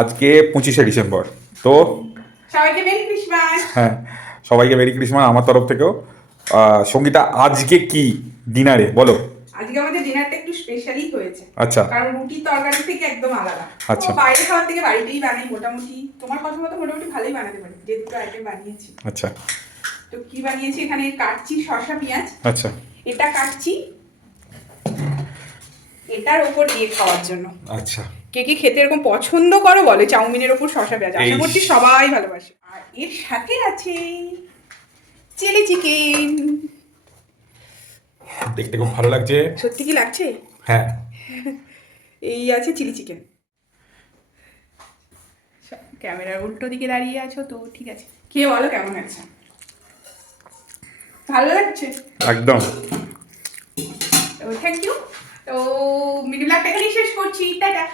আজকে 25শে ডিসেম্বর। তো সবাইকে মেরি ক্রিসমাস। হ্যাঁ, সবাইকে মেরি ক্রিসমাস আমার তরফ থেকেও। সঙ্গীতা, আজকে কি ডিনারে বলো? আজকে আমাদের ডিনারটা একটু স্পেশালি হয়েছে। আচ্ছা। কারণ রুটি তরকারি থেকে একদম আলাদা। আচ্ছা। তো বাইরে খাওয়ার থেকে বাড়িতেই বানাই মোটামুটি। তোমার কথা মতো মোটামুটি ভালোই বানাতে পারি, যে দুটো আইটেম বানিয়েছি। আচ্ছা। তো কি বানিয়েছি, এখানে কাটছি শসা পেঁয়াজ। আচ্ছা। এটা কাটছি এটার ওপর দিয়ে খাওয়ার জন্য। আচ্ছা। কে কে খেতে এরকম পছন্দ করো বলে চাউমিনের ওপর শসা পেঁয়াজ? আশা করছি সবাই ভালোবাসে। আর এর সাথে আছে চিলি চিকেন। দেখতে খুব ভালো লাগছে। সত্যি কি লাগছে? হ্যাঁ। এই আছে চিলি চিকেন। ক্যামেরার উল্টো দিকে দাঁড়িয়ে আছো তো ঠিক আছে, খেয়ে বলো কেমন আছে। ভালো লাগছে একদম। তো থ্যাংক ইউ। তো ভিডিওটা এখানেই শেষ করছি, টাটা।